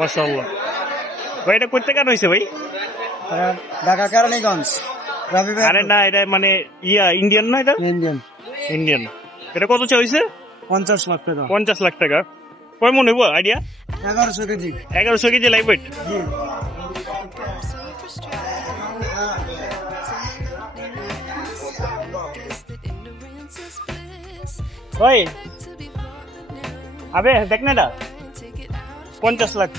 মাশাআল্লাহ ভাই এটা করতে কেন হয়েছে ভাই ঢাকা কেরানীগঞ্জ রবি ভাই আরে না এটা মানে ইন্ডিয়ান না এটা ইন্ডিয়ান এটা কত চা হয়েছে 50 লাখ টাকা 50 লাখ টাকা কয় মনে হইব idea 1100 KG 1100 KG live weight জি ওই আবে দেখ না এটা 50 লাখ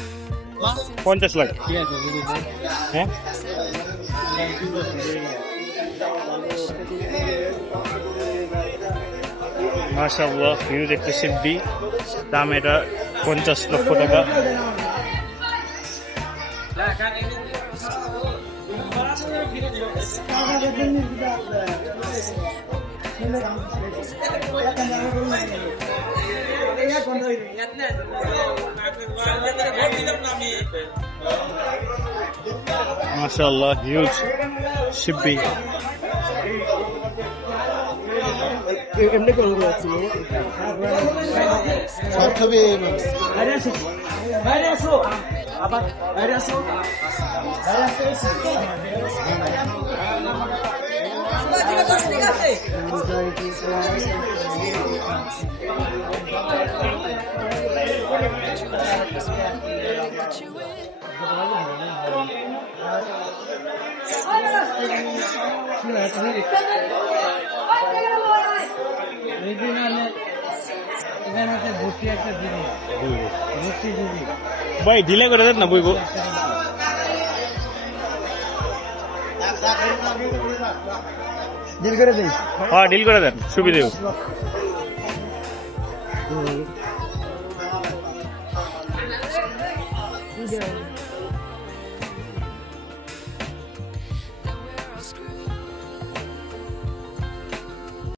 50 লাখ হ্যাঁ মাশাআল্লাহ হিউজ একটা শিপবি দাম এটা 50 লক্ষ টাকা মাশাআল্লাহ হিউজ শিপবি এমনি করে আছে সব ছবি বাইরে আসো আবার বাইরে আসো ঠিক আছে ভাই ডিলে করে দেন না বইব ডিল করে দিই হ্যাঁ ডিল করে দেন সুবিধা